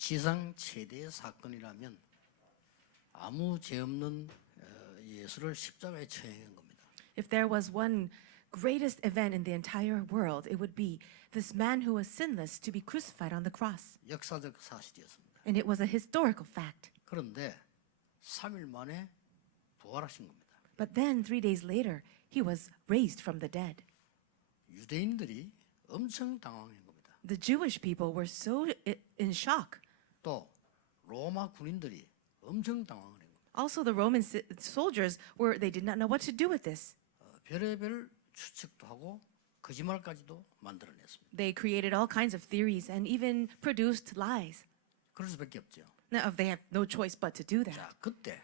지상 최대의 사건이라면 아무 죄 없는 예수를 십자가에 처형한 겁니다. If there was one greatest event in the entire world, it would be this man who was sinless to be crucified on the cross. 역사적 사실이었습니다. And it was a historical fact. 그런데 3일 만에 부활하신 겁니다. But then 3 days later, he was raised from the dead. 유대인들이 엄청 당황한 겁니다. The Jewish people were so in shock. 또 로마 군인들이 엄청 당황한 겁니다. Also, the Roman soldiers they did not know what to do with this. 별의별 추측도 하고 거짓말까지도 만들어냈습니다. They created all kinds of theories and even produced lies. 그럴 수밖에 없죠. Now, they have no choice but to do that. 자, 그때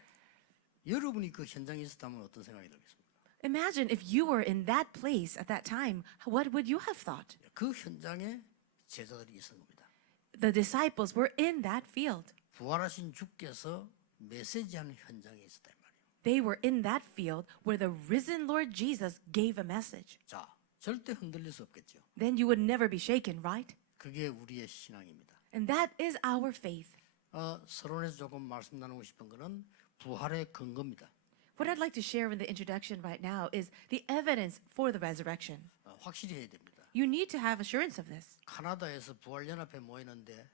여러분이 그 현장에 있었다면 어떤 생각이 들겠습니까? Imagine if you were in that place at that time, what would you have thought? 그 현장에 제자들이 있었던 겁니다. The disciples were in that field. 부활하신 주께서 메시지하는 현장에 있었단 말이에요. They were in that field where the risen Lord Jesus gave a message. 자, 절대 흔들릴 수 없겠죠. Then you would never be shaken, right? 그게 우리의 신앙입니다. And that is our faith. 서론에서 조금 말씀 나누고 싶은 것은 부활의 근거입니다. What I'd like to share in the introduction right now is the evidence for the resurrection. 확실히 해야 됩니다. You need to have assurance of this. 카나다에서 부활연합회 모이는데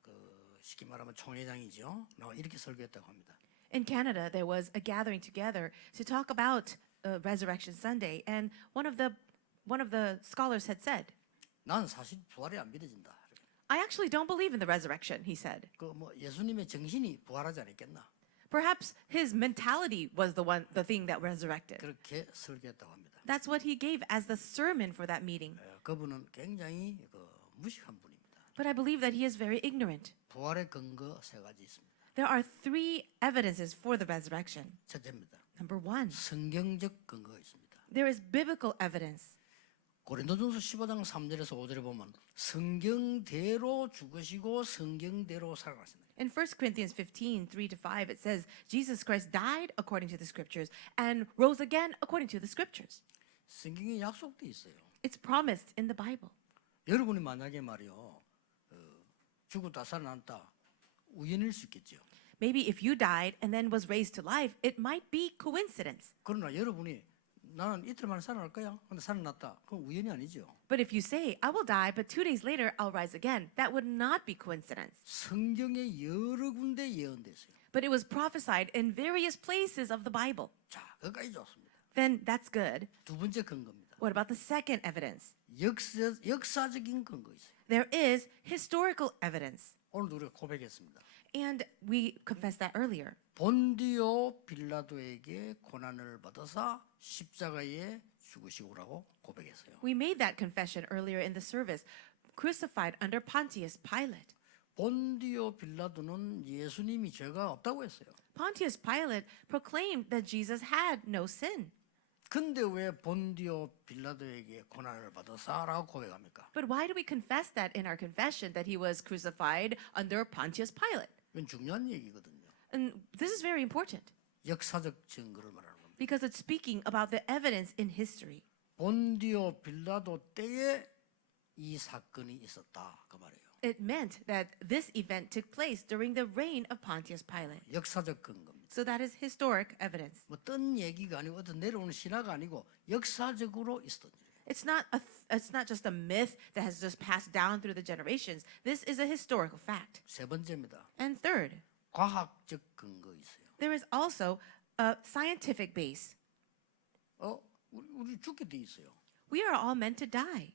그 쉽게 말하면 총회장이죠. 이렇게 설교했다고 합니다. In Canada, there was a gathering together to talk about Resurrection Sunday, and one of the scholars had said, 난 사실 부활이 안 믿어진다. "I actually don't believe in the resurrection," he said. 그 예수님의 정신이 부활하지 않았겠나? Perhaps his mentality was the thing that resurrected. 그렇게 설교했다고 합니다. That's what he gave as the sermon for that meeting. 그분은 굉장히 무식한 분입니다. But I believe that he is very ignorant. 부활의 근거 세 가지 있습니다. There are 3 evidences for the resurrection. 첫째입니다. Number 1, 성경적 근거가 있습니다. there is biblical evidence. 고린도전서 15장 3절에서 5절에 보면 성경대로 죽으시고 성경대로 살아가신다. In 1 Corinthians 15, 3-5, it says, Jesus Christ died according to the scriptures and rose again according to the scriptures. 성경에 약속돼 있어요. It's promised in the Bible. 여러분이 만약에 말이요 죽었다 살아났다 우연일 수 있겠죠. Maybe if you died and then was raised to life, it might be coincidence. 그러나 여러분이 나는 이틀 만에 살아날 거야. 근데 살아났다. 그건 우연이 아니죠. But if you say, I will die, but 2 days later I'll rise again, that would not be coincidence. 성경에 여러 군데 예언됐어요. But it was prophesied in various places of the Bible. 자, 그까지 좋습니다. Then that's good. 두 번째 근거입니다. What about the second evidence? 역사적인 근거 있어요. There is historical evidence. 오늘도 우리가 고백했습니다. And we confessed that earlier. 본디오 빌라도에게 고난을 받아서 십자가에 죽으시고라고 고백했어요. We made that confession earlier in the service. Crucified under Pontius Pilate. 본디오 빌라도는 예수님이 죄가 없다고 했어요. Pontius Pilate proclaimed that Jesus had no sin. 근데 왜 본디오 빌라도에게 고난을 받아서라고 고백합니까? But why do we confess that in our confession that he was crucified under Pontius Pilate? 이건 중요한 얘기거든요. And this is very important 역사적 증거를 말하는 겁니다. because it's speaking about the evidence in history. 본디오 빌라도 때에 이 사건이 있었다 그 말이에요. It meant that this event took place during the reign of Pontius Pilate. 역사적 근거입니다. So that is historic evidence. 뭐 뜬 얘기가 아니고 어떤 내려오는 신화가 아니고 역사적으로 있었던 일이에요. It's not just a myth that has just passed down through the generations. This is a historical fact. 세 번째입니다. And third, 과학적 근거 있어요. there is also a scientific base. 우리 죽게 돼 있어요. We are all meant to die.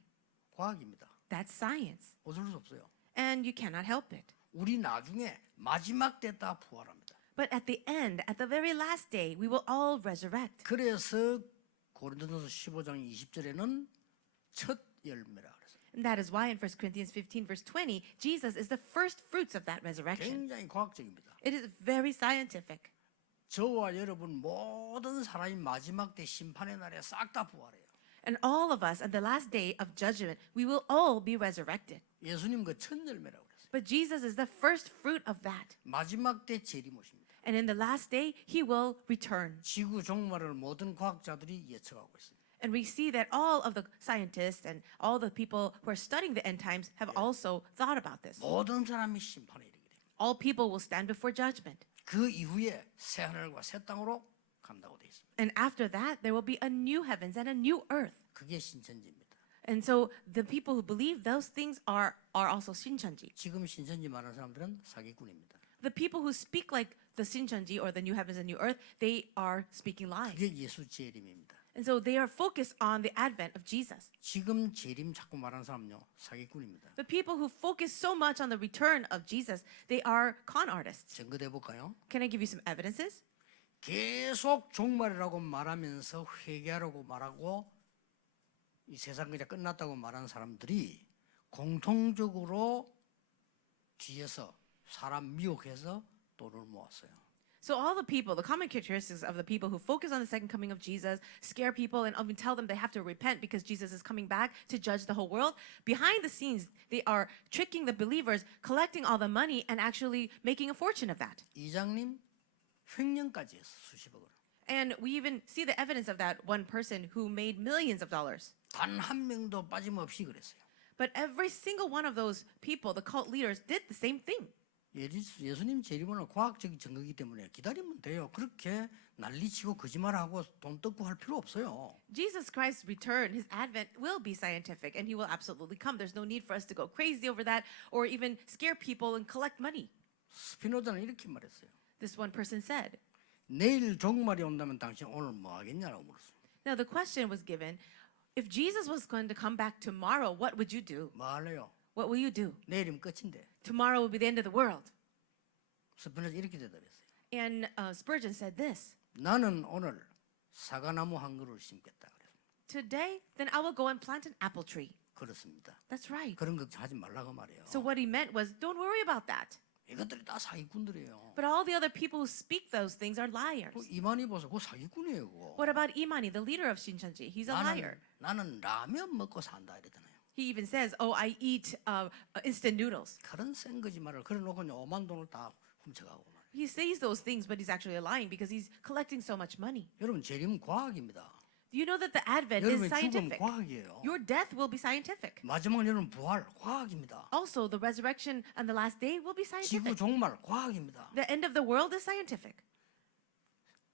과학입니다. That's science. 어쩔 수 없어요. And you cannot help it. 우리 나중에 마지막 때 다 부활합니다. But at the end, at the very last day, we will all resurrect. 그래서 고린도전서 15장 20절에는 첫 열매라 그랬어요. And that is why in 1 Corinthians 15, verse 20, Jesus is the first fruits of that resurrection. 굉장히 과학적입니다. It is very scientific. 저와 여러분 모든 사람이 마지막 때 심판의 날에 싹 다 부활해요. And all of us, at the last day of judgment, we will all be resurrected. 예수님 그 첫 열매라고 그랬어요. But Jesus is the first fruit of that. 마지막 때 재림오십니다. And in the last day, he will return. 지구 종말을 모든 과학자들이 예측하고 있습니다. And we see that all of the scientists and all the people who are studying the end times have also thought about this. 모든 사람이 심판에 이르게 됩니다. All people will stand before judgment. 그 이후에 새 하늘과 새 땅으로 간다고 되어 있습니다. And after that, there will be a new heavens and a new earth. 그게 신천지입니다. And so the people who believe those things are also Shincheonji. 지금 신천지 말하는 사람들은 사기꾼입니다. The people who speak like the Shincheonji or the new heavens and new earth, they are speaking lies. 그게 예수 재림입니다. And so they are focused on the advent of Jesus. 지금 재림 자꾸 말하는 사람요 사기꾼입니다. The people who focus so much on the return of Jesus, they are con artists. 증거대 볼까요? Can I give you some evidences? 계속 종말이라고 말하면서 회개하라고 말하고 이 세상 그냥 끝났다고 말하는 사람들이 공통적으로 뒤에서 사람 미혹해서 돈을 모았어요. So all the people, the common characteristics of the people who focus on the second coming of Jesus, scare people and even tell them they have to repent because Jesus is coming back to judge the whole world. Behind the scenes, they are tricking the believers, collecting all the money and actually making a fortune of that. 이장님 횡령까지 했어 수십억을. And we even see the evidence of that one person who made millions of dollars. 단 한 명도 빠짐없이 그랬어요. But every single one of those people, the cult leaders, did the same thing. 예수님 재림은 과학적인 증거이기 때문에 기다리면 돼요. 그렇게 난리치고 거짓말하고 돈 뜯고 할 필요 없어요. Jesus Christ's return, his advent, will be scientific and he will absolutely come. There's no need for us to go crazy over that or even scare people and collect money. 스피노자는 이렇게 말했어요. This one person said. 내일 종말이 온다면 당신 오늘 뭐 하겠냐라고 물었어요. Now the question was given, if Jesus was going to come back tomorrow, what would you do? 뭐 할래요? What will you do? 내일이면 끝인데. Tomorrow will be the end of the world. 스피노자 이렇게 대답했어요. And Spurgeon said this, 나는 오늘 사과나무 한 그루를 심겠다 그랬어요. today, then I will go and plant an apple tree. 그렇습니다. That's right. 그런 걱정하지 말라고 말이에요. So what he meant was, don't worry about that. 이것들이 다 사기꾼들이에요. But all the other people who speak those things are liars. 그 이만희 보소, 그거 사기꾼이에요. 그거. What about Imani, the leader of Shincheonji? He's a liar. 나는 라면 먹고 산다 이러잖아요. He even says, oh, I eat instant noodles. 그런 센 거짓말을 그래놓고 5만 돈을 다 훔쳐가고 말이에요. He says those things, but he's actually lying because he's collecting so much money. 여러분 재림 과학입니다. Do you know that the advent is 여러분의 죽음 scientific? 과학이에요. Your death will be scientific. 마지막 여러분 부활 과학입니다. Also, the resurrection and the last day will be 지구 scientific. 종말 과학입니다. The end of the world is scientific.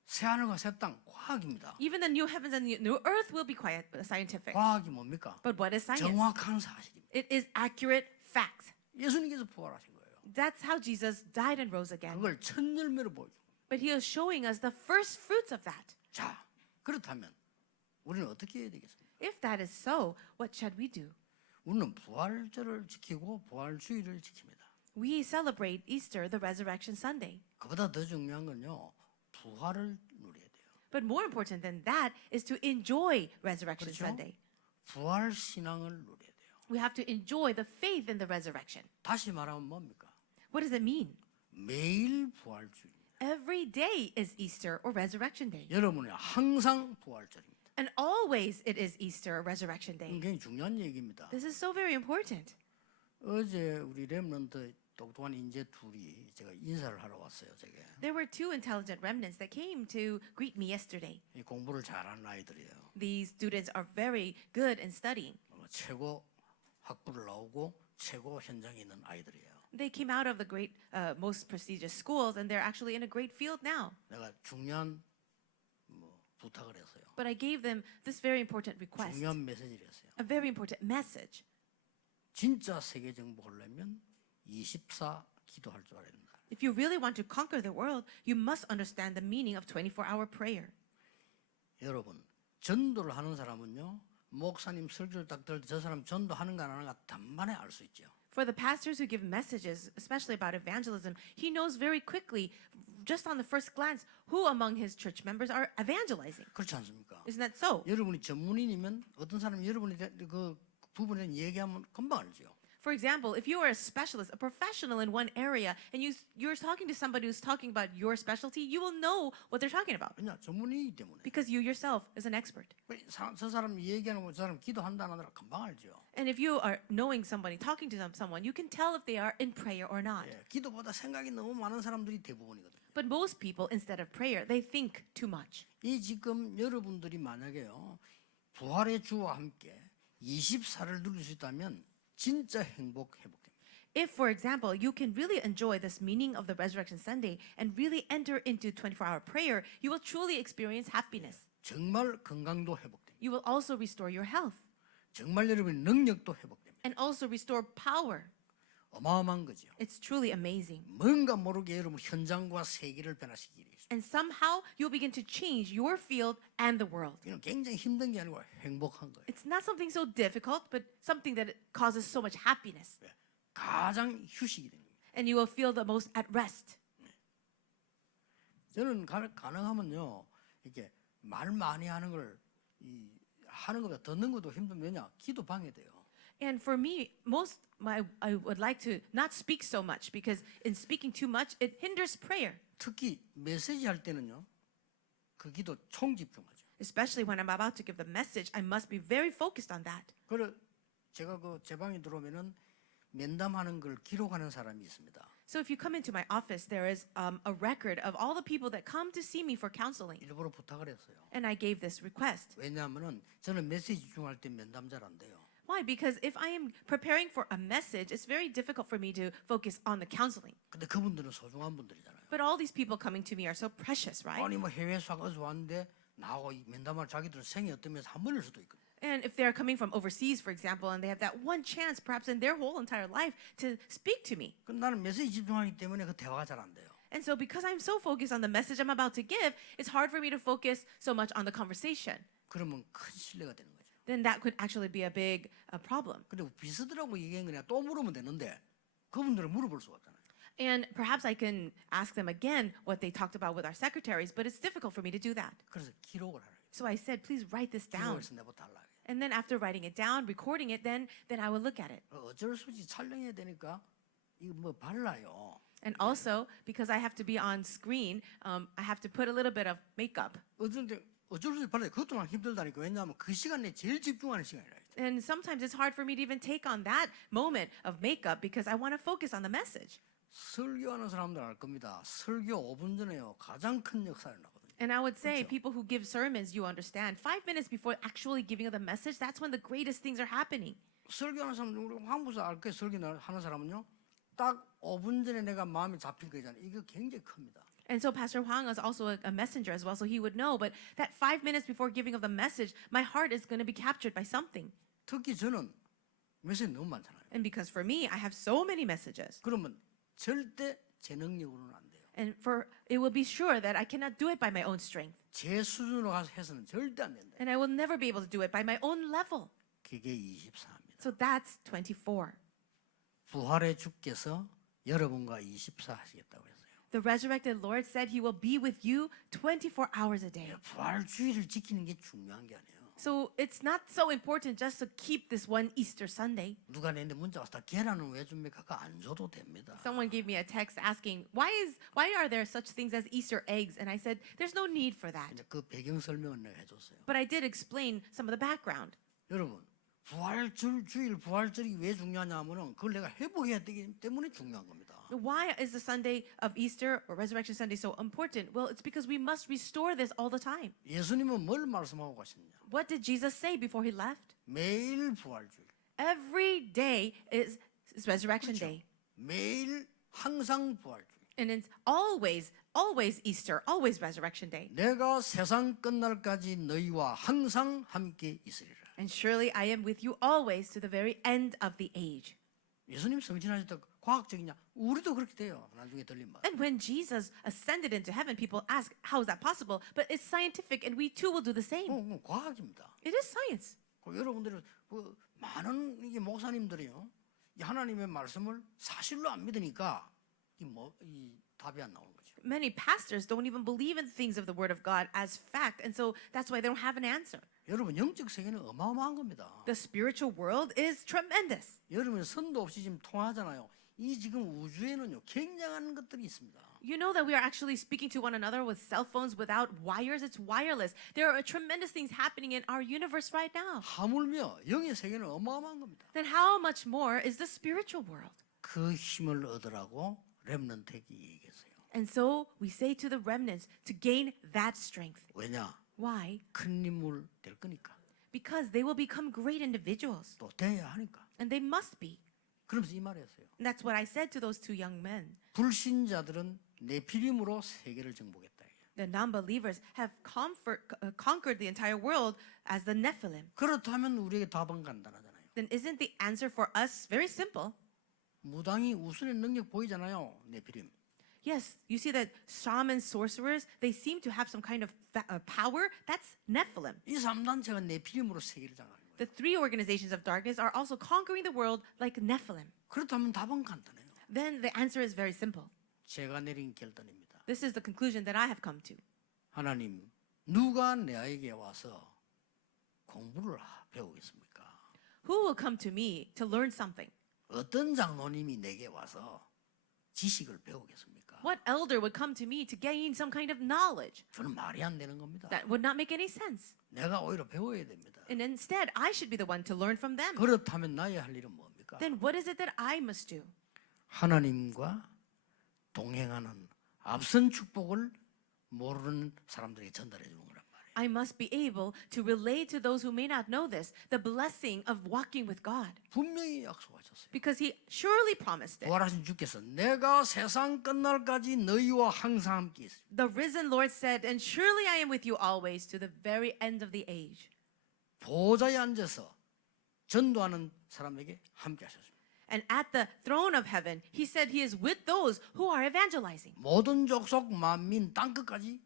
새 하늘과 새 땅 과학입니다. Even the new heavens and the new earth will be scientific. 과학이 뭡니까? But what is science? 정확한 사실입니다. It is accurate facts. 예수님께서 부활하신 거예요. That's how Jesus died and rose again. 그걸 첫 열매로 보여줘. But he is showing us the first fruits of that. 자, 그렇다면 우리는 어떻게 해야 되겠습니까? If that is so, what should we do? 우리는 부활절을 지키고 부활주의를 지킵니다. We celebrate Easter, the Resurrection Sunday. 그보다 더 중요한 건요, 부활을 누려야 돼요. But more important than that is to enjoy Resurrection 그렇죠? Sunday. 부활 신앙을 누려야 돼요. We have to enjoy the faith in the resurrection. 다시 말하면 뭡니까? What does it mean? 매일 부활주의. Every day is Easter or Resurrection Day. 여러분이 항상 부활절입니다. And always it is Easter or Resurrection Day. 굉장히 중요한 얘기입니다. This is so very important. 어제 우리 렘넌트 똑똑한 인재 둘이 제가 인사를 하러 왔어요. 제게 There were two intelligent remnants that came to greet me yesterday. 이 공부를 잘하는 아이들이에요. These students are very good in studying. 최고 학부를 나오고 최고 현장에 있는 아이들이에요. They came out of the great, most prestigious schools, and they're actually in a great field now. 내가 중요한 부탁을 했어요. But I gave them this very important request, 중요한 메시지를 했어요. a very important message. 진짜 세계 정복하려면 24 기도할 줄 알아야 된다. If you really want to conquer the world, you must understand the meaning of 24-hour prayer. 여러분, 전도를 하는 사람은요, 목사님 설교를 딱 들을 때 저 사람 전도하는가 안 하는가 단번에 알 수 있죠. For the pastors who give messages, especially about evangelism, he knows very quickly, just on the first glance, who among his church members are evangelizing. 그렇지 않습니까? Isn't that so? 여러분이 전문인이면 어떤 사람이 여러분이 그 부분에 얘기하면 금방 알죠. For example, if you are a specialist, a professional in one area, and you're talking to somebody who's talking about your specialty, you will know what they're talking about 왜냐? 전문인이기 때문에. because you yourself is an expert. 저 사람 얘기하는 거 저 사람 기도한다 안 한다 금방 알죠. And if you are knowing somebody, talking to someone, you can tell if they are in prayer or not. 예, 기도보다 생각이 너무 많은 사람들이 대부분이거든요. But most people, instead of prayer, they think too much. 이 지금 여러분들이 만약에요, 부활의 주와 함께 24를 누릴 수 있다면 진짜 회복됩니다. If, for example, you can really enjoy this meaning of the Resurrection Sunday and really enter into 24-hour prayer, you will truly experience happiness. 정말 건강도 회복됩니다. You will also restore your health 정말 여러분의 능력도 회복됩니다. and also restore power. 어마어마한 거죠. It's truly amazing. 뭔가 모르게 여러분 현장과 세계를 변화시키기 위해서. And somehow you'll begin to change your field and the world. 이건 굉장히 힘든 게 아니고 행복한 거예요. It's not something so difficult, but something that causes so much happiness. 가장 휴식이 되는 거예요. And you will feel the most at rest. 저는 가능하면요 이렇게 말 많이 하는 걸 하는 것보다 듣는 것도 힘든 왜냐 기도 방해돼요. And for me, I would like to not speak so much because in speaking too much, it hinders prayer. 특히 메시지 할 때는요 그 기도 총집중하죠. Especially when I'm about to give the message, I must be very focused on that. 그래 제가 그 제 방에 들어오면은 면담하는 걸 기록하는 사람이 있습니다. So if you come into my office, there is a record of all the people that come to see me for counseling. 일부러 부탁을 했어요. And I gave this request. 왜냐하면은 저는 메시지 집중할 때 면담 잘 안 돼요. Why? Because if I am preparing for a message, it's very difficult for me to focus on the counseling. 근데 그분들은 소중한 분들이잖아요. But all these people coming to me are so precious, right? 아니 뭐 해외 수학에서 왔는데 나하고 면담할 자기들 생이 어떠면서 한 번일 수도 있거든요. And if they're coming from overseas, for example, and they have that one chance, perhaps in their whole entire life, to speak to me. 그 나는 메시지 집중하기 때문에 그 대화가 잘 안 돼요. And so because I'm so focused on the message I'm about to give, it's hard for me to focus so much on the conversation. 그러면 큰 신뢰가 되는 거죠. Then that could actually be a big problem. 근데 비서들하고 얘기한 거냐 또 물으면 되는데 그분들은 물어볼 수가 없잖아요. And perhaps I can ask them again what they talked about with our secretaries, but it's difficult for me to do that. 그래서 기록을 하라. So I said, please write this down. 기록해서 내보달라. And then after writing it down, recording it, then I will look at it. 어쩔 수 없이 촬영해야 되니까 이거 뭐 발라요. And also, because I have to be on screen, I have to put a little bit of makeup. 어쩔 수 없이 발라요. 그것도 난 힘들다니까. 왜냐하면 그 시간에 제일 집중하는 시간이라. And sometimes it's hard for me to even take on that moment of makeup because I want to focus on the message. 설교하는 사람들 알 겁니다. 설교 5분 전에요. 가장 큰 역사를 나거든요. And I would say, people who give sermons, you understand, 5 minutes before actually giving the message, that's when the greatest things are happening. 설교하는 사람 우리 황부사 알게 설교하는 사람은요. 딱 5분 전에 내가 마음이 잡힌 거잖아요. 이거 굉장히 큽니다. And so Pastor Huang is also a messenger as well, so he would know. But that 5 minutes before giving of the message, my heart is going to be captured by something. 특히 저는 메시지 너무 많잖아요. And because for me, I have so many messages. 그러면 절대 제 능력으로는 안 돼요. And it will be sure that I cannot do it by my own strength. 제 수준으로 가서 해서는 절대 안 된다. And I will never be able to do it by my own level. 그게 24입니다. So that's 24. 부활의 주께서 여러분과 24 하시겠다고 했어요. The resurrected Lord said he will be with you 24 hours a day. 부활주의를 지키는 게 중요한 게 아니에요. So it's not so important just to keep this one Easter Sunday. 누가 내한테 문자 왔다 계란은 왜 줍니까? 그거 안 줘도 됩니다. Someone gave me a text asking, why are there such things as Easter eggs? And I said, there's no need for that. 이제 그 배경 설명을 내가 해줬어요. But I did explain some of the background. 여러분 부활절이 왜 중요하냐면은 그걸 내가 회복해야 되기 때문에 중요한 겁니다. Why is the Sunday of Easter or Resurrection Sunday so important? Well, it's because we must restore this all the time. 예수님은 뭘 말씀하고 가셨냐? What did Jesus say before he left? 매일 부활주일. Every day is Resurrection Day. 매일 항상 부활주일. And it's always Easter, always Resurrection Day. 내가 세상 끝날까지 너희와 항상 함께 있으리라. And surely I am with you always to the very end of the age. 예수님 승진하실 때 과학적이냐? 우리도 그렇게 돼요. 나중에 들리면. And when Jesus ascended into heaven, people ask, how is that possible? But it's scientific, and we too will do the same. 과학입니다. It is science. 여러분들은 많은 이게 목사님들이요, 이 하나님의 말씀을 사실로 안 믿으니까 이 답이 안 나오는 거죠. Many pastors don't even believe in things of the Word of God as fact, and so that's why they don't have an answer. 여러분 영적 세계는 어마어마한 겁니다. The spiritual world is tremendous. 여러분 선도 없이 지금 통하잖아요. 이 지금 우주에는요 굉장한 것들이 있습니다. You know that we are actually speaking to one another with cell phones without wires. It's wireless. There are tremendous things happening in our universe right now. 하물며 영의 세계는 어마어마한 겁니다. Then how much more is the spiritual world? 그 힘을 얻으라고 렘넌트에게 얘기했어요. And so we say to the remnants to gain that strength. 왜냐? Why? 큰 인물 될 거니까. because they will become great individuals. 또 돼야 하니까. And they must be. 그러면서 이 말이었어요. And that's what I said to those two young men. 불신자들은 네피림으로 세계를 정복했다. The non-believers have conquered the entire world as the Nephilim. 그렇다면 우리에게 답은 간단하잖아요. Then isn't the answer for us very simple? 무당이 우수의 능력 보이잖아요. 네피림. Yes, you see that shamans, sorcerers, they seem to have some kind of power. That's Nephilim. 이 3단체가 네피림으로 세계를 장악하는 거예요. The three organizations of darkness are also conquering the world like Nephilim. 그렇다면 답은 간단해요. Then the answer is very simple. 제가 내린 결단입니다. This is the conclusion that I have come to. 하나님, 누가 내게 와서 공부를 배우겠습니까? Who will come to me to learn something? 어떤 장로님이 내게 와서 지식을 배우겠습니까? What elder would come to me to gain some kind of knowledge? 저는 말이 안 되는 겁니다. That would not make any sense. 내가 오히려 배워야 됩니다. And instead, I should be the one to learn from them. 그렇다면 나의 할 일은 뭡니까? Then what is it that I must do? 하나님과 동행하는 앞선 축복을 모르는 사람들에게 전달해 주는 거란 말이에요. I must be able to relate to those who may not know this, the blessing of walking with God. 분명히 약속하셨어요. Because he surely promised it. 부활하신 주께서 내가 세상 끝날까지 너희와 항상 함께 있습니다. The risen Lord said, and surely I am with you always to the very end of the age. 보좌에 앉아서 전도하는 사람에게 함께 하셨습니다. And at the throne of heaven, he said he is with those who are evangelizing. 모든 족속 만민 땅끝까지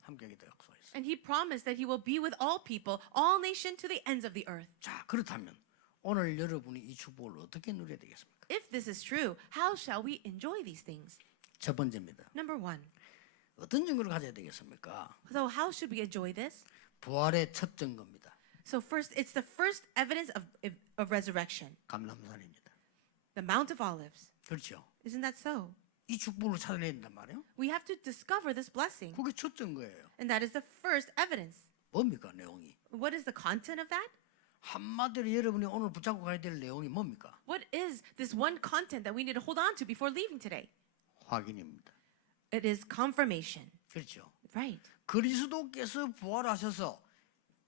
함께하겠다 약속했어요. And he promised that he will be with all people, all nations to the ends of the earth. 자, 그렇다면 오늘 여러분이 이 축복을 어떻게 누려야 되겠습니까? If this is true, how shall we enjoy these things? 첫 번째입니다. Number one. 어떤 증거를 가져야 되겠습니까? So how should we enjoy this? 부활의 첫 증거입니다. So first, it's the first evidence of resurrection, 감람산입니다. the Mount of Olives. 그렇죠. Isn't that so? 이 축복을 찾아내야 된단 말이에요. We have to discover this blessing. 그게 첫 증거예요. And that is the first evidence. 뭡니까 내용이? What is the content of that? 한마디로 여러분이 오늘 붙잡고 가야 될 내용이 뭡니까? What is this one content that we need to hold on to before leaving today? 확인입니다. It is confirmation. 그렇죠. Right. 그리스도께서 부활하셔서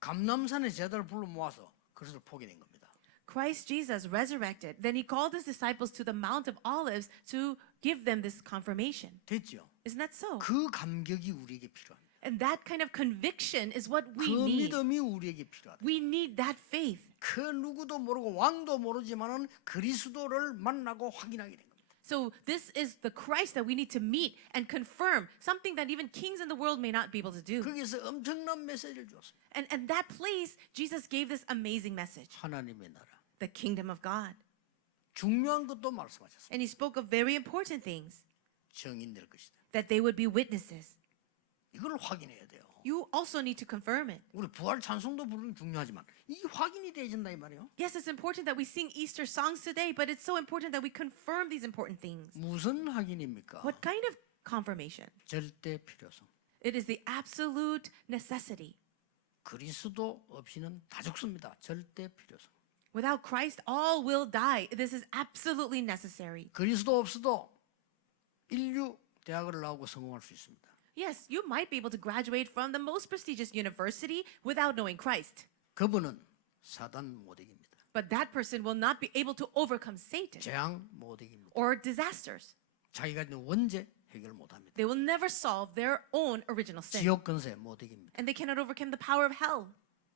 감람산의 제자를 불러 모아서 그것을 포기된 겁니다. Christ Jesus resurrected. Then he called his disciples to the Mount of Olives to give them this confirmation. 됐죠? Isn't that so? 그 감격이 우리에게 필요합니다. And that kind of conviction is what we 그 need. 믿음이 우리에게 필요하다. We need that faith. 그 누구도 모르고 왕도 모르지만은 그리스도를 만나고 확인하게 된 겁니다. So this is the Christ that we need to meet and confirm, something that even kings in the world may not be able to do. 거기서 엄청난 메시지를 주었습니다. And that place, Jesus gave this amazing message, 하나님의 나라. the kingdom of God. 중요한 것도 말씀하셨습니다. And he spoke of very important things, 증인될 것이다. that they would be witnesses. 이걸 확인해야 돼요. You also need to confirm it. 우리 부활 찬송도 부르는 중요하지만 이 확인이 되어진다 이 말이에요. Yes, it's important that we sing Easter songs today, but it's so important that we confirm these important things. 무슨 확인입니까? What kind of confirmation? 절대 필요성. It is the absolute necessity. 그리스도 없이는 다 죽습니다. 절대 필요성. Without Christ, all will die. This is absolutely necessary. 그리스도 없어도 인류 대학을 나오고 성공할 수 있습니다. Yes, you might be able to graduate from the most prestigious university without knowing Christ. 그분은 사단 못 이깁니다. But that person will not be able to overcome Satan 재앙 못 이깁니다. or disasters. 자기가 있는 원죄 해결 못 합니다. They will never solve their own original sin. 지옥 근세 못 이깁니다. And they cannot overcome the power of hell.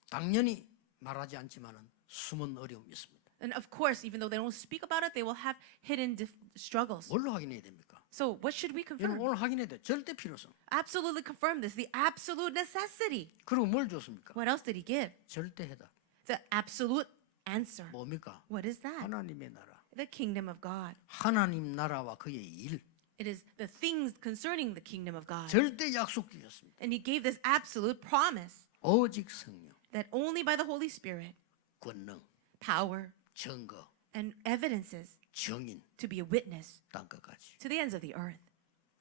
당연히 말하지 않지만은 숨은 어려움이 있습니다. And of course, even though they don't speak about it, they will have hidden struggles. 뭘로 확인해야 됩니까? So what should we 여러분 confirm? 오늘 확인해야 돼. 절대 필요성. Absolutely confirm this, the absolute necessity. 그리고 뭘 줬습니까? What else did he give? 절대 해답. The absolute answer. 뭡니까? What is that? 하나님의 나라. The kingdom of God. 하나님 나라와 그의 일. It is the things concerning the kingdom of God. 절대 약속 주셨습니다. And he gave this absolute promise 오직 성령, that only by the Holy Spirit, 권능, power, 증거, and evidences 증인 to be a witness 땅끝까지. to the ends of the earth.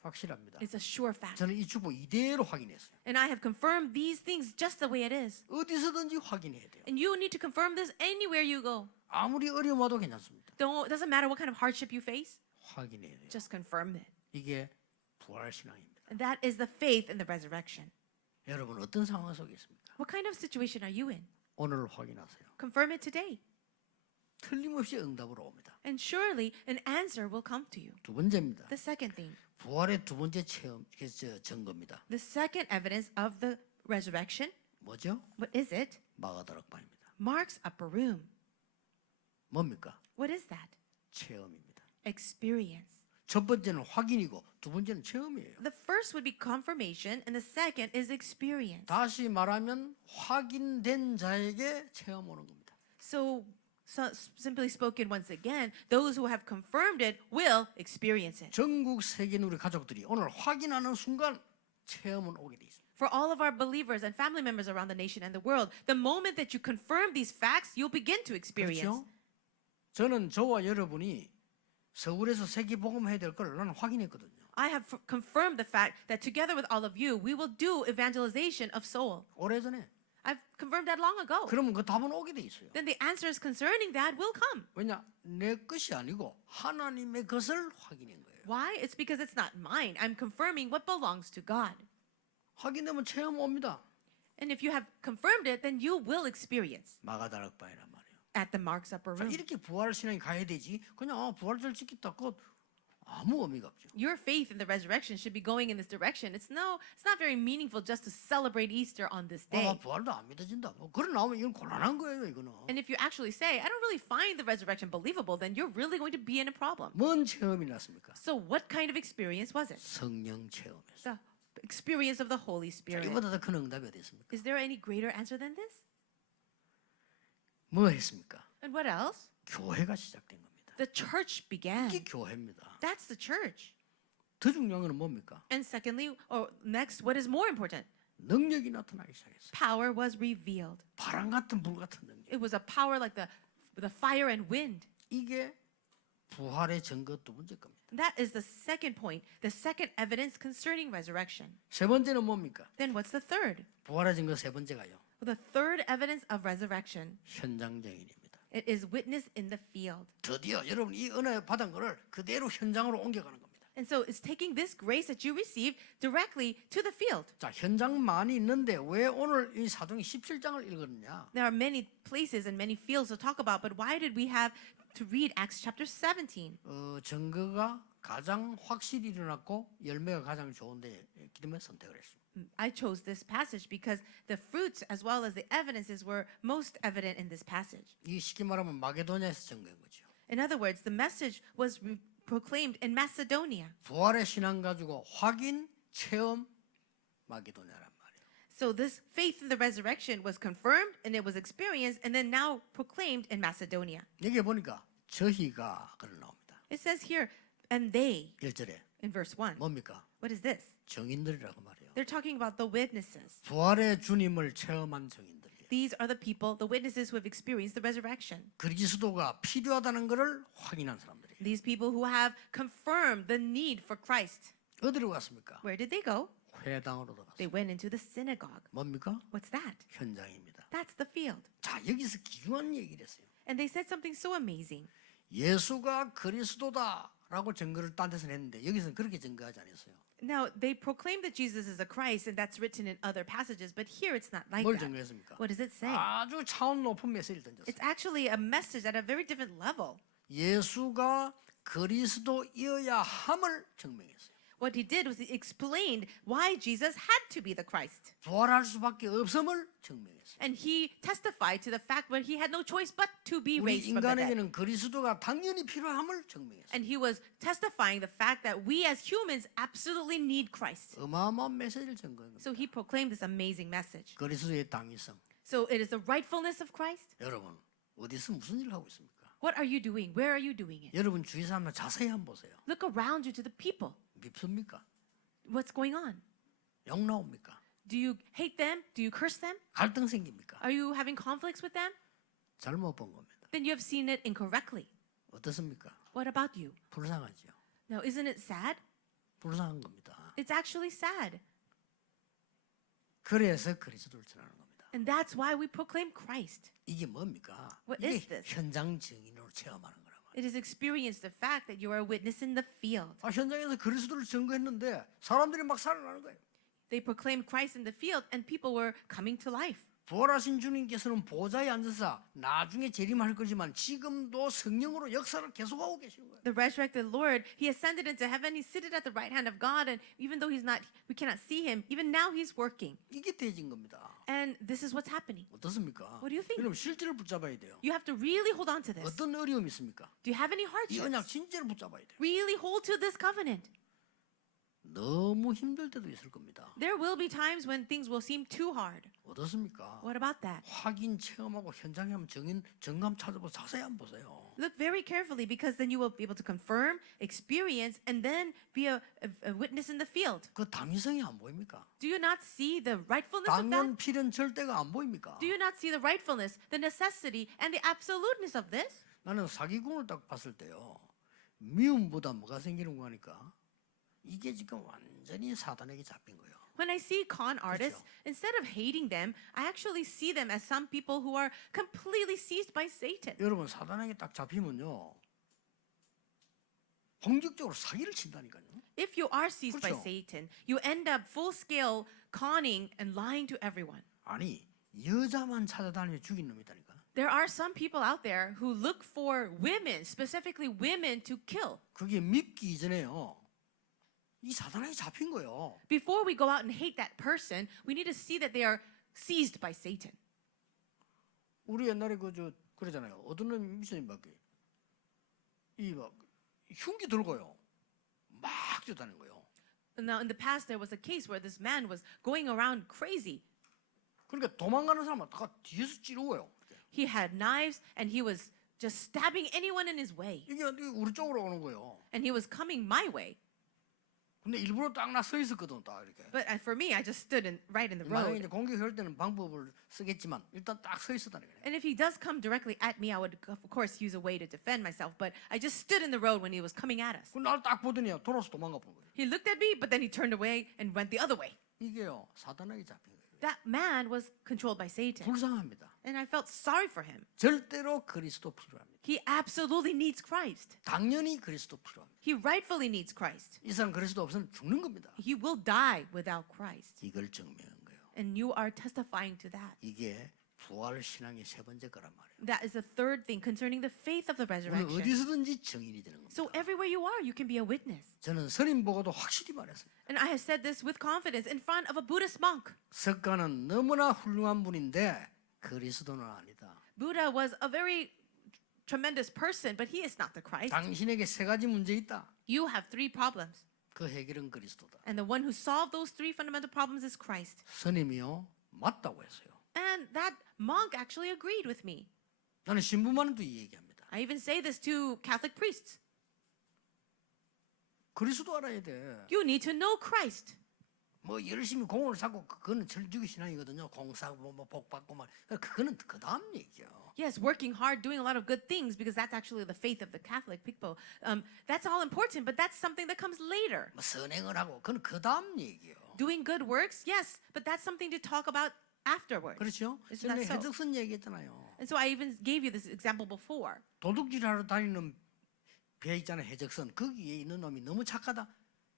확실합니다. It's a sure fact. 저는 이 축복 이대로 확인했어요. And I have confirmed these things just the way it is. 어디서든지 확인해야 돼요. And you need to confirm this anywhere you go. 아무리 어려움 와도 괜찮습니다. It doesn't matter what kind of hardship you face, 확인해야 돼요. just confirm it. 이게 부활 신앙입니다. And that is the faith in the resurrection. 여러분 어떤 상황 속에 있습니까? What kind of situation are you in? 오늘 확인하세요. Confirm it today. 틀림없이 응답으로 옵니다. And surely an answer will come to you. 두 번째입니다. The second thing, 부활의 두 번째 체험, 증거입니다. the second evidence of the resurrection, 뭐죠? what is it? 마가다락방입니다. Mark's upper room. 뭡니까? What is that? 체험입니다. Experience. 첫 번째는 확인이고 두 번째는 체험이에요. The first would be confirmation, and the second is experience. 다시 말하면 확인된 자에게 체험 오는 겁니다. So simply spoken once again, those who have confirmed it will experience it. 전국 세계 우리 가족들이 오늘 확인하는 순간 체험은 오게 돼 있습니다. For all of our believers and family members around the nation and the world, the moment that you confirm these facts, you'll begin to experience. 그렇죠? 저는 저와 여러분이 서울에서 세계복음 해야 될 걸 나는 확인했거든요. I have confirmed the fact that together with all of you, we will do evangelization of Seoul. 오래전에. I've confirmed that long ago. 그러면 그 답은 오게 돼 있어요. Then the answers concerning that will come. 왜냐? 내 것이 아니고 하나님의 것을 확인한 거예요. Why? It's because it's not mine. I'm confirming what belongs to God. 확인되면 체험 옵니다. And if you have confirmed it, then you will experience 마가다락방이란 말이에요. at the Mark's upper 자, room. 이렇게 부활 신앙이 가야 되지. 그냥 부활절 지켰다 그 아무 의미가 없죠. Your faith in the resurrection should be going in this direction. It's not very meaningful just to celebrate Easter on this day. 부활도 안 믿어진다. 뭐 그런 나오면 이건 곤란한 거예요, 이거는. And if you actually say, I don't really find the resurrection believable, then you're really going to be in a problem. 뭔 체험이 났습니까? So what kind of experience was it? 성령 체험이었어요. The experience of the Holy 자, Spirit. 이보다 더 큰 응답이 어디 있습니까? Is there any greater answer than this? 뭐 했습니까? And what else? 교회가 시작된 겁니다. The church began. 이게 교회입니다. That's the church. 더 중요한 건 뭡니까? And secondly, or next, what is more important? 능력이 나타나기 시작했어요. Power was revealed. 바람 같은 불 같은 능력. It was a power like the fire and wind. 이게 부활의 증거 두 번째 겁니다. That is the second point, the second evidence concerning resurrection. 세 번째는 뭡니까? Then what's the third? 부활의 증거 세 번째가요. The third evidence of resurrection. 현장 증인입니다. It is witness in the field. 드디어 여러분 이 은혜 받은 거를 그대로 현장으로 옮겨가는 겁니다. And so it's taking this grace that you receive directly to the field. 자, 현장 많이 있는데 왜 오늘 이 사도행 17장을 읽었느냐? There are many places and many fields to talk about, but why did we have to read Acts chapter 17? 증거가 가장 확실히 일어났고 열매가 가장 좋은데 기름에 선택을 했습니다. I chose this passage because the fruits as well as the evidences were most evident in this passage. 이 쉽게 말하면 마게도냐에서 증거인 거죠. In other words, the message was proclaimed in Macedonia. 부활의 신앙 가지고 확인, 체험, 마게도냐란 말이에요. So this faith in the resurrection was confirmed and it was experienced and then now proclaimed in Macedonia. 여기 보니까 저희가 그걸 나옵니다. It says here, and they, 1절에 in verse 1. 뭡니까? What is this? 증인들이라고 말해요. They're talking about the witnesses. 부활의 주님을 체험한 증인들이에요. These are the people, the witnesses who have experienced the resurrection. 그리스도가 필요하다는 것을 확인한 사람들이에요. These people who have confirmed the need for Christ. 어디로 갔습니까? Where did they go? 회당으로 They 들어갔어요. went into the synagogue. 뭡니까? What's that? 현장입니다. That's the field. 자, 여기서 기중한 얘기를 했어요. And they said something so amazing. 예수가 그리스도다라고 증거를 딴 데서는 했는데 여기서는 그렇게 증거하지 않았어요. Now, they proclaim that Jesus is a Christ, and that's written in other passages, but here it's not like 뭘 that. 증거했습니까? What does it say? 아주 차원 높은 메시지를 던졌어요. It's actually a message at a very different level. 예수가 그리스도이어야 함을 증명했어요. What he did was he explained why Jesus had to be the Christ. 부활할 수밖에 없음을 증명했어요. And he testified to the fact that he had no choice but to be 우리 raised from the dead. 인간에게는 그리스도가 당연히 필요함을 증명했어요. And he was testifying the fact that we as humans absolutely need Christ. 어마어마한 메시지를 증거한 겁니다. So he proclaimed this amazing message. 그리스도의 당위성. So it is the rightfulness of Christ. 여러분 어디서 무슨 일을 하고 있습니까? What are you doing? Where are you doing it? 여러분 주위 사람들 자세히 한번 보세요. Look around you to the people. 밉습니까? What's going on? 욕 나옵니까? Do you hate them? Do you curse them? 갈등 생깁니까? Are you having conflicts with them? 잘못 본 겁니다. Then you have seen it incorrectly. 어떻습니까? What about you? 불쌍하지요. Now, isn't it sad? 불쌍한 겁니다. It's actually sad. 그래서 그리스도를 전하는 겁니다. And that's why we proclaim Christ. 이게 뭡니까? What 이게 is this? 현장 증인으로 체험하는 거라고. It is experience the fact that you are a witness in the field. 현장에서 그리스도를 증거했는데 사람들이 막 살아나는 거예요. They proclaimed Christ in the field and people were coming to life. 부활하신 주님께서는 보좌에 앉아서 나중에 재림할 거지만 지금도 성령으로 역사를 계속하고 계시는 거예요. The resurrected Lord, he ascended into heaven. He's seated at the right hand of God. And even though we cannot see him, even now he's working. 이게 되어진 겁니다. And this is what's happening. 어떻습니까? What do you think? 여러분 실제로 붙잡아야 돼요. You have to really hold on to this. 어떤 어려움이 있습니까? Do you have any 이 언약 hardships? 진짜로 붙잡아야 돼요. Really hold to this covenant. 너무 힘들 때도 있을 겁니다. There will be times when things will seem too hard. 어떻습니까? What about that? 확인 체험하고 현장에 한번 정감 찾아보고 자세히 한번 보세요. Look very carefully because then you will be able to confirm, experience, and then be a witness in the field. 그 당위성이 안 보입니까? Do you not see the rightfulness of that? 당연 필연 절대가 안 보입니까? Do you not see the rightfulness, the necessity, and the absoluteness of this? 나는 사기꾼을 딱 봤을 때요. 미움보다 뭐가 생기는 거 하니까 이게 지금 완전히 사단에게 잡힌 거예요. When I see con artists, 그렇죠. instead of hating them, I actually see them as some people who are completely seized by Satan. 여러분 사단에게 딱 잡히면요. 본격적으로 사기를 친다니까요. If you are seized by 그렇죠. Satan, you end up full scale conning and lying to everyone. 아니 여자만 찾아다니며 죽인 놈이다니까. There are some people out there who look for women, specifically women, to kill. 그게 믿기 이전에요. 이 사단에게 잡힌 거예요. Before we go out and hate that person, we need to see that they are seized by Satan. 우리 옛날에 그러잖아요. 어떤 놈이 미션이 막 흉기 들고요. 막 뛰어다니는 거예요. Now, in the past, there was a case where this man was going around crazy. 그러니까 도망가는 사람은 다 뒤에서 찌르고요. He had knives and he was just stabbing anyone in his way. 이게 우리 쪽으로 오는 거예요. And he was coming my way. 근데 일부러 딱 나 서 있었거든, 딱 이렇게. But for me, I just stood right in the 만약에 road. 이제 공격할 때는 방법을 쓰겠지만 일단 딱 서 있었다는 거예요. And if he does come directly at me, I would, of course, use a way to defend myself. But I just stood in the road when he was coming at us. 그 날 딱 보더니 돌아서 도망가 본 거예요. He looked at me, but then he turned away and went the other way. 이게요, 사단에게 잡힌 거예요. That man was controlled by Satan. 불쌍합니다. And I felt sorry for him. 절대로 그리스도 필요합니다. He absolutely needs Christ. 당연히 그리스도 필요합니다. He rightfully needs Christ. 이 사람 그리스도 없으면 죽는 겁니다. He will die without Christ. 이걸 증명한 거예요. And you are testifying to that. 이게 부활 신앙의 세 번째 거란 말이에요. That is the third thing concerning the faith of the 오늘 resurrection. 어디서든지 증인이 되는 겁니다. So everywhere you are, you can be a witness. 저는 선임 보고도 확실히 말했어요. And I have said this with confidence in front of a Buddhist monk. 석가는 너무나 훌륭한 분인데 그리스도는 아니다. Buddha was a very tremendous person, but he is not the Christ. 당신에게 세 가지 문제 있다. You have three problems. 그 해결은 그리스도다. And the one who solved those three fundamental problems is Christ. 선임이요 맞다고 했어요. And that monk actually agreed with me. 나는 신부만도 이 얘기합니다. I even say this to Catholic priests. 그리스도 알아야 돼. You need to know Christ. 뭐 열심히 공을 쌓고 그거는 철저히 신앙이거든요. 공사고 복 받고 말 그거는 그 다음 얘기요. Yes, working hard, doing a lot of good things because that's actually the faith of the Catholic people. That's all important, but that's something that comes later. 뭐 선행을 하고 그건 그 다음 얘기요. Doing good works, yes, but that's something to talk about afterwards. 그렇죠? Isn't 전에 that so? 해적선 얘기했잖아요. And so I even gave you this example before. 도둑질하러 다니는 배 있잖아요. 해적선 거기에 있는 놈이 너무 착하다.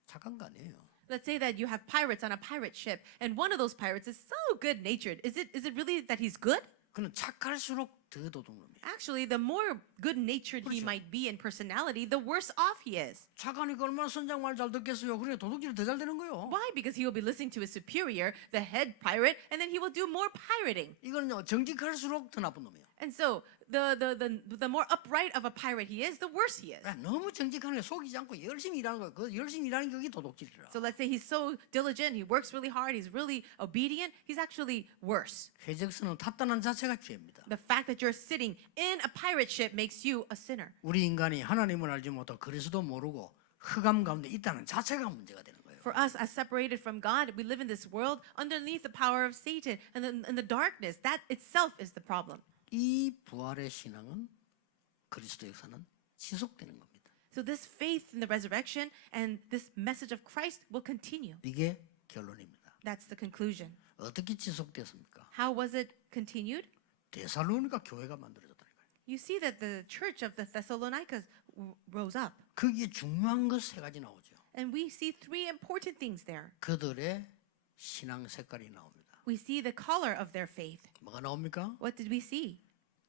착한 거 아니에요. Let's say that you have pirates on a pirate ship, and one of those pirates is so good-natured. Is it really that he's good? 그는 착할수록 더 도둑놈이에요. Actually, the more good-natured he 그렇죠. might be in personality, the worse off he is. 착하니까 얼마나 선장 말 잘 듣겠어요. 그래 도둑질이 더 잘 되는 거예요. Why? Because he will be listening to his superior, the head pirate, and then he will do more pirating. 이거는요 정직할수록 더 나쁜 놈이에요. And so the more upright of a pirate he is, the worse he is. 너무 정직하네 속이지 않고 열심히 일하는 거예요. 그 열심히 일하는 게 도둑질이라. So let's say he's so diligent, he works really hard, he's really obedient, he's actually worse. 해적선은 탔다는 자체가 죄입니다. The fact that you're sitting in a pirate ship makes you a sinner. 우리 인간이 하나님을 알지 못하고 그리스도 모르고 흑암 가운데 있다는 자체가 문제가 되는 거예요. For us, as separated from God, we live in this world underneath the power of Satan and in the darkness. That itself is the problem. 이 부활의 신앙은 그리스도 역사는 지속되는 겁니다. So this faith in the resurrection and this message of Christ will continue. 이게 결론입니다. That's the conclusion. 어떻게 지속됐습니까? How was it continued? 데살로니가 교회가 만들어졌다니까요. You see that the church of the Thessalonians rose up. 거기에 중요한 것 세 가지 나오죠. And we see three important things there. 그들의 신앙 색깔이 나옵니다. we see the color of their faith. 뭐가 나옵니까? What did we see?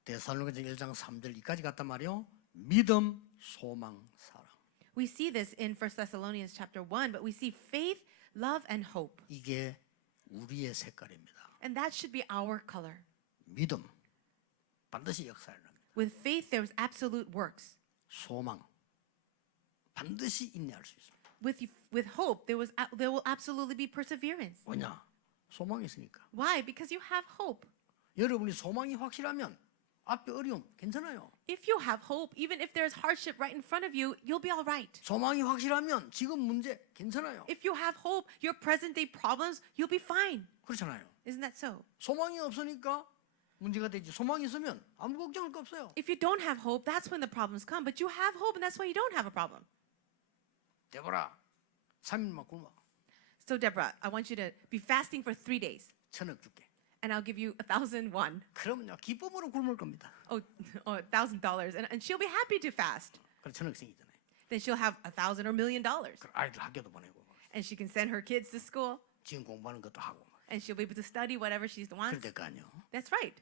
데살로니가서 1장 3절 이까지 갔단 말이요. 믿음, 소망, 사랑. We see this in 1 Thessalonians chapter 1, but we see faith, love, and hope. 이게 우리의 색깔입니다. And that should be our color. 믿음, 반드시 역사를 합니다. With faith, there's absolute works. 소망, 반드시 인내할 수 있습니다. With hope, there will absolutely be perseverance. 왜냐? 소망이 있으니까. Why? Because you have hope. 여러분이 소망이 확실하면 앞에 어려움 괜찮아요. If you have hope, even if there's hardship right in front of you, you'll be all right. 소망이 확실하면 지금 문제 괜찮아요. If you have hope, your present day problems, you'll be fine. 그렇잖아요. Isn't that so? 소망이 없으니까 문제가 되지. 소망이 있으면 아무 걱정할 거 없어요. If you don't have hope, that's when the problems come. But you have hope, and that's why you don't have a problem. 데보라, 3일만 굶어. So, Deborah, I want you to be fasting for 3 days, 1,000억 줄게. and I'll give you 1,001. 그러면요 기쁨으로 굶을 겁니다. Oh, $1,000, and she'll be happy to fast. 그럼 1,000억 생기잖아요. Then she'll have $1,000 or $1 million, 그럼 아이들 학교도 보내고 and she can send her kids to school, 지금 공부하는 것도 하고 and she'll be able to study whatever she 그럴 wants. 때까요. That's right.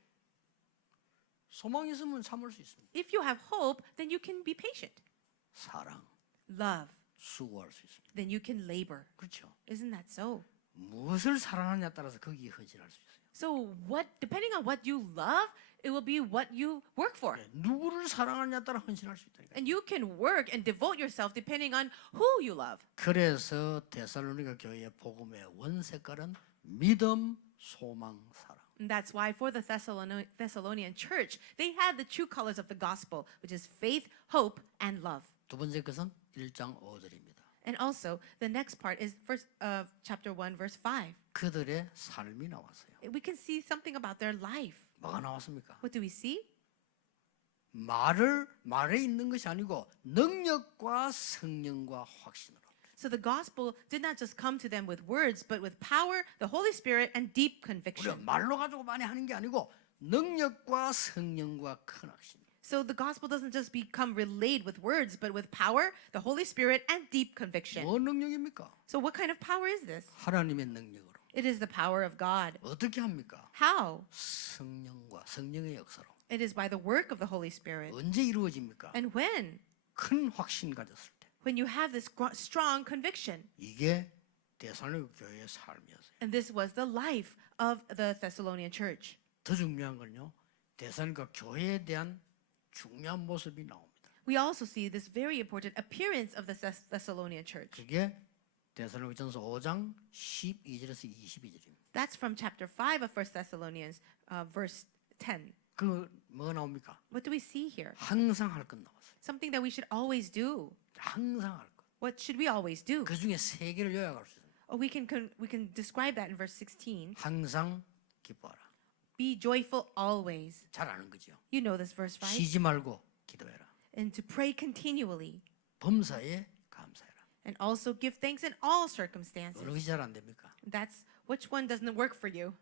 소망이 있으면 참을 수 있습니다. If you have hope, then you can be patient. 사랑, Love, 수고할 수 있습니다. then you can labor. 그렇죠. Isn't that so? 무엇을 사랑하느냐에 따라서 거기에 헌신할 수 있어요. So depending on what you love, it will be what you work for. 누구를 사랑하느냐에 따라 헌신할 수 있다니까. And you can work and devote yourself depending on who you love. 그래서 데살로니가 교회의 복음의 원색깔은 믿음, 소망, 사랑. And that's why for the Thessalonian church, they had the true colors of the gospel, which is faith, hope, and love. 두 번째 것은 1장 5절입니다. And also, the next part is chapter 1, verse 5. 그들의 삶이 나왔어요. We can see something about their life. 뭐가 나왔습니까? What do we see? 말에 있는 것이 아니고 능력과 성령과 확신으로. So the gospel did not just come to them with words, but with power, the Holy Spirit, and deep 우리가 conviction. 말로 가지고 많이 하는 게 아니고 능력과 성령과 큰 확신. So the gospel doesn't just become relayed with words, but with power, the Holy Spirit, and deep conviction. 뭐 능력입니까? So what kind of power is this? 하나님의 능력으로. It is the power of God. 어떻게 합니까? How? 성령과 성령의 역사로. It is by the work of the Holy Spirit. 언제 이루어집니까? And when? 큰 확신 가졌을 때. When you have this strong conviction. 이게 데살로니가 교회의 삶이었어요. And this was the life of the Thessalonian church. 더 중요한 건요. 데살로니가 교회에 대한 중요한 모습이 나옵니다. We also see this very important appearance of the Thessalonian church. 그게 데살로니가전서 5장 12절에서 22절입니다. That's from chapter 5 of 1 Thessalonians, verse 10. 그 뭐가 나옵니까? What do we see here? 항상 할 것 나왔어요. Something that we should always do. 항상 할 것. What should we always do? 그 중에 세 개를 요약할 수 있습니다. Oh, we can describe that in verse 16. 항상 기뻐하라. Be joyful always. 잘 아는 거죠. You know this verse, right? 쉬지 말고 기도해라. And to pray continually. 범사에 감사해라. And also give thanks in all 어느 circumstances. 게 잘 안 됩니까? That's which one doesn't work for you?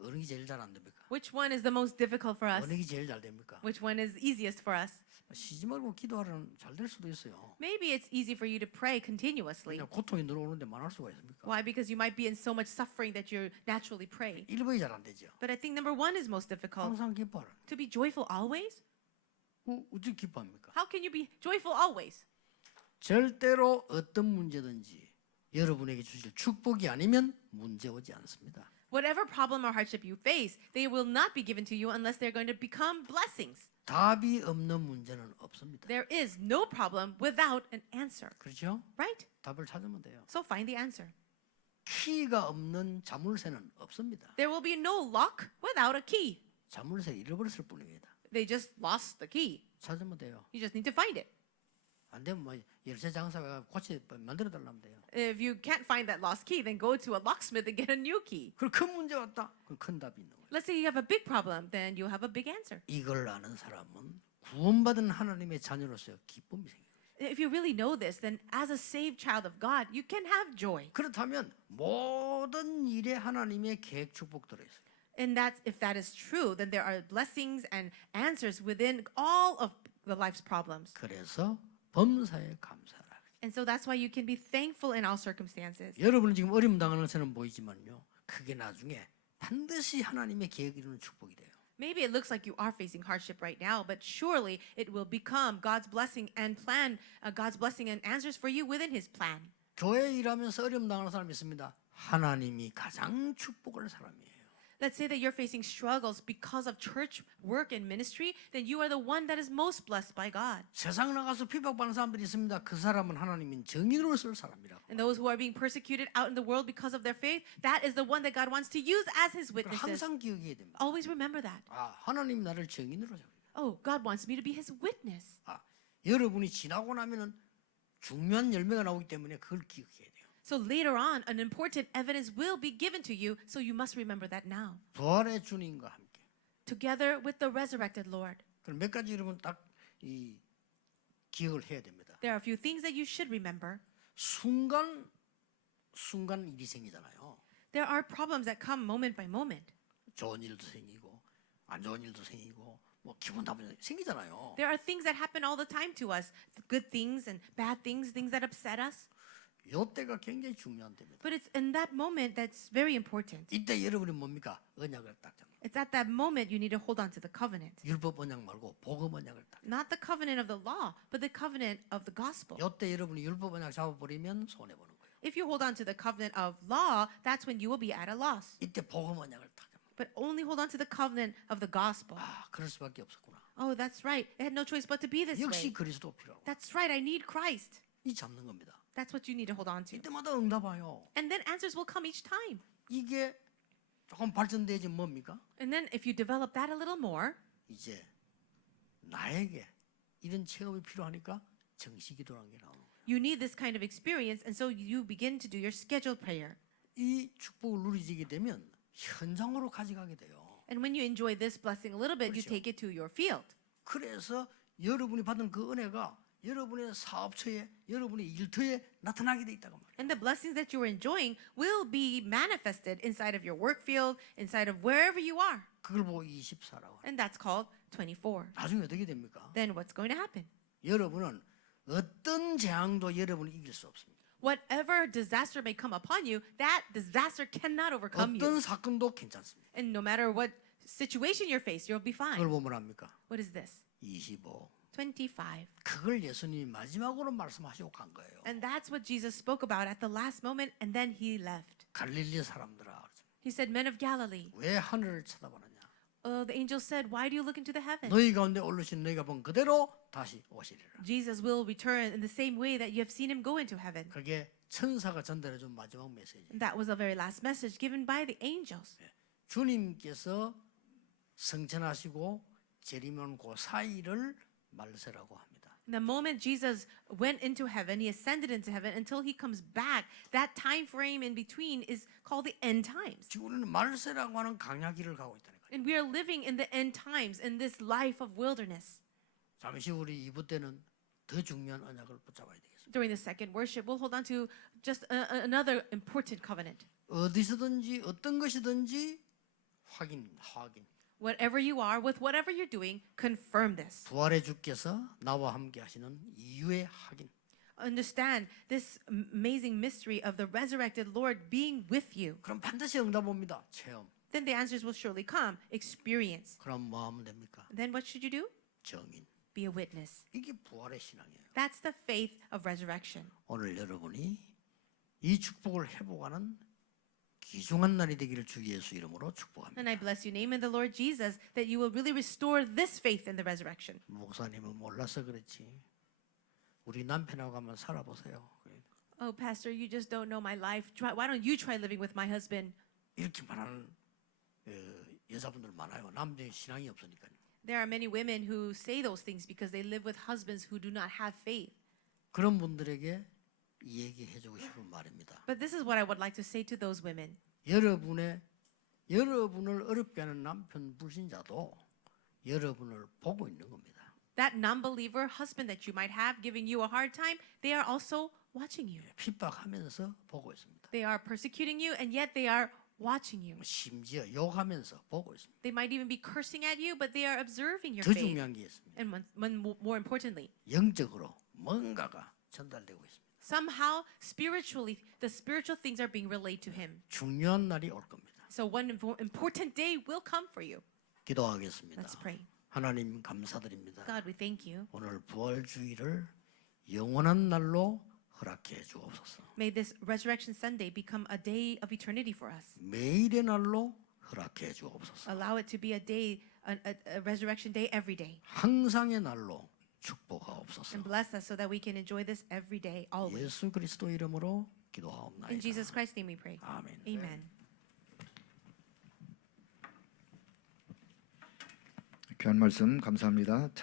어느 게 제일 잘 안 됩니까? Which one is the most difficult for us? 어느 게 제일 잘 됩니까? Which one is easiest for us? 쉬지 말고 기도하라는 잘 될 수도 있어요. Maybe it's easy for you to pray continuously. 그냥 고통이 늘어오는데 말할 수가 있습니까? Why? Because you might be in so much suffering that you naturally pray. 1번이 잘 안 되죠. But I think number one is most difficult. 항상 기뻐하라. To be joyful always? 어떻게 기뻐합니까? How can you be joyful always? 절대로 어떤 문제든지 여러분에게 주실 축복이 아니면 문제 오지 않습니다. Whatever problem or hardship you face, they will not be given to you unless they're going to become blessings. 답이 없는 문제는 없습니다. There is no problem without an answer, 그렇죠? right? 답을 찾으면 돼요. So find the answer. 키가 없는 자물쇠는 없습니다. There will be no lock without a key. 자물쇠 잃어버렸을 뿐입니다. They just lost the key. 찾으면 돼요. You just need to find it. 안 되면 뭐 열쇠 장사가 고치 만들어 달라면 돼요. If you can't find that lost key, then go to a locksmith and get a new key. 그럼 큰 문제 왔다. 그럼 큰 답이 있는 거예요. Let's say you have a big problem, then you have a big answer. 이걸 아는 사람은 구원받은 하나님의 자녀로서 기쁨이 생겨요. If you really know this, then as a saved child of God, you can have joy. 그렇다면 모든 일에 하나님의 계획 축복 들어 있어요. And if that is true, then there are blessings and answers within all of the life's problems. 그래서 범사에 감사하라. And so that's why you can be thankful in all circumstances. 여러분은 지금 어려움 당하는 것처럼 보이지만요. 그게 나중에 반드시 하나님의 계획 이루는 축복이 돼요. Maybe it looks like you are facing hardship right now, but surely it will become God's blessing and plan, God's blessing and answers for you within His plan. 교회 일하면서 어려움 당하는 사람이 있습니다. 하나님이 가장 축복을 사람이에요. Let's say that you're facing struggles because of church work and ministry, then you are the one that is most blessed by God. 세상 나가서 피박받는 사람들이 있습니다. 그 사람은 하나님인 정인으로 쓸 사람이라고. And those who are being persecuted out in the world because of their faith, that is the one that God wants to use as His 그걸 witnesses. 항상 기억해야 됩니다. Always remember that. 아, 하나님 나를 정인으로 잡니다. Oh, God wants me to be His witness. 아, 여러분이 지나고 나면은 중요한 열매가 나오기 때문에 그걸 기억해야 돼요. So later on, an important evidence will be given to you, so you must remember that now. 부활의 주님과 함께. Together with the resurrected Lord. 그럼 몇 가지 여러분 딱 이 기억을 해야 됩니다. There are a few things that you should remember. 순간 일이 생기잖아요. There are problems that come moment by moment. 좋은 일도 생기고 안 좋은 일도 생기고 뭐 기분 나쁜 일 생기잖아요. There are things that happen all the time to us, good things and bad things, things that upset us. 요 때가 굉장히 중요한 때입니다. But it's in that moment that's very important. 이때 여러분이 뭡니까? 언약을 딱 잡는. It's at that moment you need to hold on to the covenant. 율법 언약 말고 복음 언약을 딱. Not the covenant of the law, but the covenant of the gospel. 요때 여러분이 율법 언약 잡아버리면 손해 보는 거예요. If you hold on to the covenant of law, that's when you will be at a loss. 이때 복음 언약을 딱 잡는. But only hold on to the covenant of the gospel. 아, 그럴 수밖에 없었구나. Oh, that's right. I had no choice but to be this 역시 way. 그리스도 필요하고. That's right. I need Christ. 이 잡는 겁니다. That's what you need to hold on to. 이때마다 응답와요. And then answers will come each time. 이게 조금 발전돼야지 뭡니까? And then if you develop that a little more, 이제 나에게 이런 체험이 필요하니까 정식기도라는 게 나오는 거예요. you need this kind of experience, and so you begin to do your scheduled prayer. 이 축복을 누리지게 되면 현장으로 가져가게 돼요. And when you enjoy this blessing a little bit, you 그렇죠. take it to your field. 그래서 여러분이 받은 그 은혜가 여러분의 사업처에, 여러분의 일터에 나타나게 돼 있다고 말이에요. And the blessings that you are enjoying will be manifested inside of your work field, inside of wherever you are. 그걸 보고 24라고. And that's called 24. 나중에 어떻게 됩니까? Then what's going to happen? 여러분은 어떤 재앙도 여러분을 이길 수 없습니다. Whatever disaster may come upon you, that disaster cannot overcome you. 어떤 사건도 괜찮습니다. And no matter what situation you're faced, you'll be 그걸 fine. 보면 합니까? What is this? 25. 25. 그걸 예수님이 마지막으로 말씀하시고 간 거예요. And that's what Jesus spoke about at the last moment, and then he left. 갈릴리 사람들아, He said, Men of Galilee. 왜 하늘을 쳐다보느냐? The angel said, Why do you look into the heavens? 너희 가운데 오르신 너희가 본 그대로 다시 오시리라. Jesus will return in the same way that you have seen him go into heaven. 그게 천사가 전달해준 마지막 메시지. And that was the very last message given by the angels. 주님께서 성천하시고 재림한 그 사이를 말세라고 합니다. The moment Jesus went into heaven, he ascended into heaven until he comes back. That time frame in between is called the end times. 지금 우리는 말세라고 하는 강야기를 가고 있다는 거예요. And we are living in the end times, in this life of wilderness. 잠시 우리 2부 때는 더 중요한 언약을 붙잡아야 되겠습니다. During the second worship, we'll hold on to just another important covenant. 어디서든지 어떤 것이든지 확인. Whatever you are, with whatever you're doing, confirm this. 부활의 주께서 나와 함께 하시는 이유의 확인. Understand this amazing mystery of the resurrected Lord being with you. 그럼 반드시 응답 옵니다. 체험. Then the answers will surely come. Experience. 그럼 뭐 하면 됩니까? Then what should you do? 정인. Be a witness. 이게 부활의 신앙이에요. That's the faith of resurrection. 오늘 여러분이 이 축복을 회복하는 귀중한 날이 되기를 주 예수 이름으로 축복합니다. And I bless you, name in the Lord Jesus, that you will really restore this faith in the resurrection. 목사님은 몰라서 그렇지. 우리 남편하고 한번 살아보세요. Oh, Pastor, you just don't know my life. Why don't you try living with my husband? 이렇게 말하는 여자분들 많아요. 남자의 신앙이 없으니까요. There are many women who say those things because they live with husbands who do not have faith. 그런 분들에게 얘기해주고 싶은 말입니다. But this is what I would like to say to those women. 여러분을 어렵게 하는 남편 불신자도 여러분을 보고 있는 겁니다. That non-believer husband that you might have giving you a hard time, they are also watching you. 핍박하면서 보고 있습니다. They are persecuting you, and yet they are watching you. 심지어 욕하면서 보고 있습니다. They might even be cursing at you, but they are observing your 더 faith. 중요한 게 있습니다. And more importantly, 영적으로 뭔가가 전달되고 있습니다. somehow spiritually, the spiritual things are being relayed to him. 중요한 날이 올 겁니다. So one important day will come for you. 기도하겠습니다. Let's pray. 하나님 감사드립니다. God, we thank you. 오늘 부활주의를 영원한 날로 허락해 주옵소서. May this Resurrection Sunday become a day of eternity for us. 매일의 날로 허락해 주옵소서. Allow it to be a day, a resurrection day every day. 항상의 날로 축복하옵소서. And bless us so that we can enjoy this every day, always. 예수 그리스도 이름으로 In 기도하옵나이다. Jesus Christ's name we pray. 아멘. Amen. 귀한 말씀 감사합니다.